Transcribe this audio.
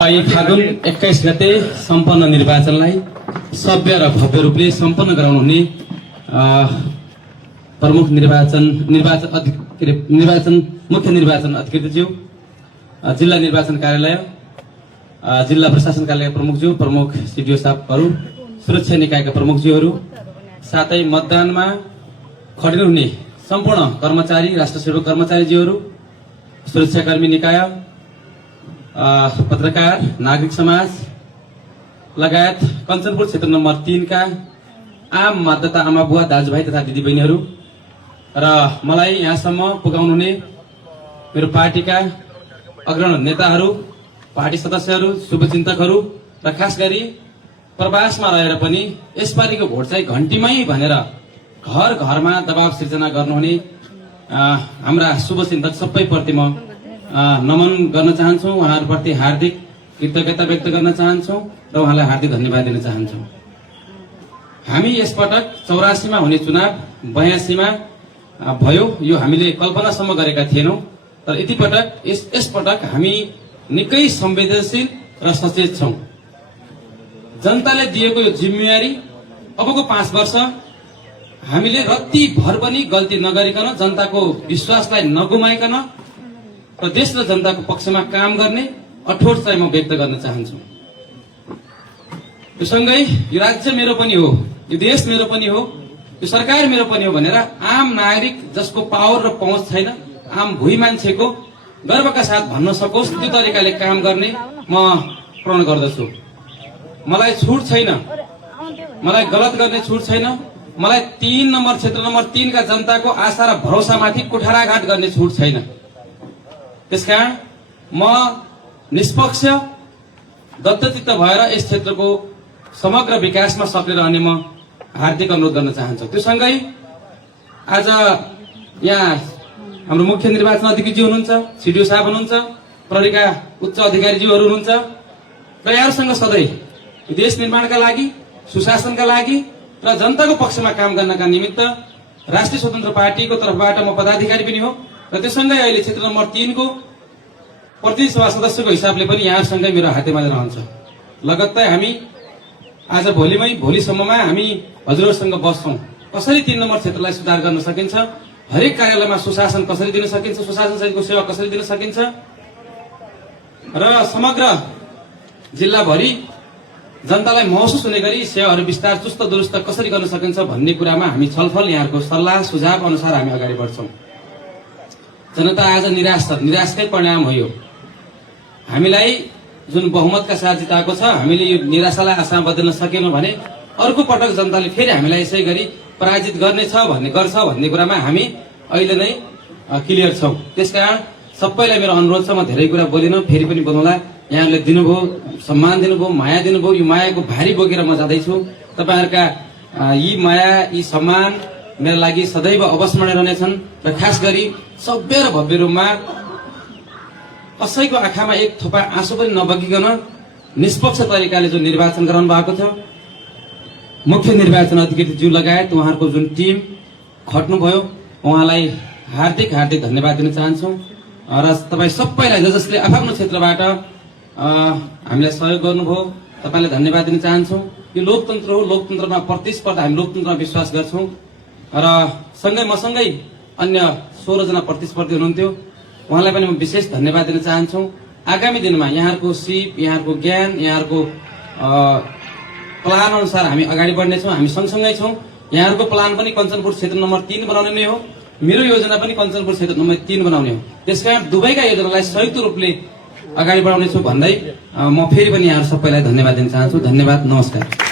फागुन 21 गते सम्पन्न निर्वाचनलाई सभ्य र भव्य रूपले सम्पन्न गराउनु हुने प्रमुख मुख्य निर्वाचन अधिकृतज्यू, जिल्ला निर्वाचन कार्यालय, जिल्ला प्रशासन कार्यालय प्रमुखज्यू, प्रमुख सिडिओ साहबहरू, सुरक्षा निकायका प्रमुखज्यूहरू, साथै मतदानमा खटिनु हुने सम्पूर्ण कर्मचारी, राष्ट्र सेवक कर्मचारीज्यूहरू, सुरक्षाकर्मी निकाय, पत्रकार, नागरिक समाज लगायत कञ्चनपुर क्षेत्र नम्बर 3 का आम मतदाता आमा बुवा दाजुभाइ तथा दिदीबहिनीहरू र मलाई यहाँसम्म पुगाउनु हुने मेरो पार्टीका अग्रणी नेताहरू, पार्टी सदस्यहरू, शुभचिन्तकहरू र खास गरी प्रवासमा रहेर पनि यसपालिको भोट चाहिँ घण्टीमै भनेर घर घरमा दबाव सिर्जना गर्नुहुने हाम्रा शुभचिन्तक सबैप्रति म नमन गर्न चाहन्छु। उहाँहरूप्रति हार्दिक कृतज्ञता व्यक्त गर्न चाहन्छौँ र उहाँलाई हार्दिक धन्यवाद दिन चाहन्छौँ। हामी यसपटक 84 मा हुने चुनाव 82 मा भयो, यो हामीले कल्पनासम्म गरेका थिएनौं। तर यसपटक हामी निकै संवेदनशील र सचेत छौं। जनताले दिएको यो जिम्मेवारी अबको 5 वर्ष हामीले रत्ती भर पनि गल्ती नगरिकन, जनताको विश्वासलाई नगुमाइकन र देश र जनताको पक्षमा काम गर्ने अठोट चाहिँ म व्यक्त गर्न चाहन्छु। यो सँगै यो राज्य मेरो पनि हो, यो देश मेरो पनि हो, यो सरकार मेरो पनि हो भनेर आम नागरिक जसको पावर र पहुँच छैन, आम भुइँ मान्छेको गर्वका साथ भन्न सकोस् त्यो तरिकाले काम गर्ने म प्रण गर्दछु। मलाई छुट छैन, मलाई गलत गर्ने छुट छैन, मलाई 3 नम्बर क्षेत्र नम्बर 3 का जनताको आशा र भरोसामाथि कुठाराघात गर्ने छुट छैन। त्यसकारण म निष्पक्ष दत्तचित्त भएर यस क्षेत्रको समग्र विकासमा सक्रिय रहने म हार्दिक अनुरोध गर्न चाहन्छु। त्यो सँगै आज यहाँ हाम्रो मुख्य निर्वाचन अधिकृतज्यू हुनुहुन्छ, सिडिओ साहब हुनुहुन्छ, प्रहरीका उच्च अधिकारीज्यूहरू हुनुहुन्छ र यहाँहरूसँग सधैँ देश निर्माणका लागि, सुशासनका लागि र जनताको पक्षमा काम गर्नका निमित्त राष्ट्रिय स्वतन्त्र पार्टीको तर्फबाट म पदाधिकारी पनि हो र त्यससँगै अहिले क्षेत्र नम्बर 3 को प्रतिनिधि सभा सदस्यको हिसाबले पनि यहाँसँगै मेरो हातेमा रहन्छ। लगत्तै हामी आज भोलिसम्ममा हामी हजुरहरूसँग बस्छौं। कसरी 3 नम्बर क्षेत्रलाई सुधार गर्न सकिन्छ, हरेक कार्यालयमा सुशासन कसरी दिन सकिन्छ, सुशासन सहितको सेवा कसरी दिन सकिन्छ र समग्र जिल्लाभरि जनतालाई महसुस हुने गरी सेवाहरू विस्तार चुस्त दुरुस्त कसरी गर्न सकिन्छ भन्ने कुरामा हामी छलफल, यहाँहरूको सल्लाह सुझाव अनुसार हामी अगाडि बढ्छौं। जनता आज निराश छ, निराशकै परिणाम हो यो। हामीलाई जुन बहुमतका साथ जिताएको छ, हामीले यो निराशालाई आशामा बदल्न सकेनौं भने अर्को पटक जनताले फेरि हामीलाई यसै गरी पराजित गर्छ भन्ने कुरामा हामी अहिले नै क्लियर छौं। त्यसकारण सबैलाई मेरो अनुरोध छ, म धेरै कुरा बोलिन, फेरि पनि बोलौँला। यहाँहरूले दिनुभयो, सम्मान दिनुभयो, माया दिनुभयो, यो मायाको भारी बोकेर म जाँदैछु। तपाईहरुका यी माया, यी सम्मान मेरो लागि सदैव अवस्मरणीय रहनेछन् र खास गरी सभ्य र भव्य रूपमा कसैको आँखामा एक थोपा आँसु पनि नबगिकन निष्पक्ष तरिकाले जुन निर्वाचन गराउनु भएको थियो, मुख्य निर्वाचन अधिकृतज्यू लगायत उहाँहरूको जुन टिम खट्नुभयो, उहाँलाई हार्दिक धन्यवाद दिन चाहन्छु र तपाईँ सबैलाई जसले आफ्नो क्षेत्रबाट हामीलाई सहयोग गर्नुभयो, तपाईलाई धन्यवाद दिन चाहन्छु। यो लोकतन्त्र हो, लोकतन्त्रमा प्रतिस्पर्धा, हामी लोकतन्त्रमा विश्वास गर्छौं र मसँगै अन्य 16 जना प्रतिस्पर्धी हुनुहुन्थ्यो, उहाँलाई पनि म विशेष धन्यवाद दिन चाहन्छु। आगामी दिनमा यहाँहरूको सिप, यहाँहरूको ज्ञान, यहाँहरूको प्लान अनुसार हामी अगाडि बढ्नेछौँ। हामी सँगसँगै छौँ। यहाँहरूको प्लान पनि कञ्चनपुर क्षेत्र नम्बर 3 बनाउने नै हो, मेरो योजना पनि कञ्चनपुर क्षेत्र नम्बर 3 बनाउने हो। त्यसकारण दुवैका योजनालाई संयुक्त रूपले अगाडि बढाउनेछु भन्दै म फेरि पनि यहाँहरू सबैलाई धन्यवाद दिन चाहन्छु। धन्यवाद, नमस्कार।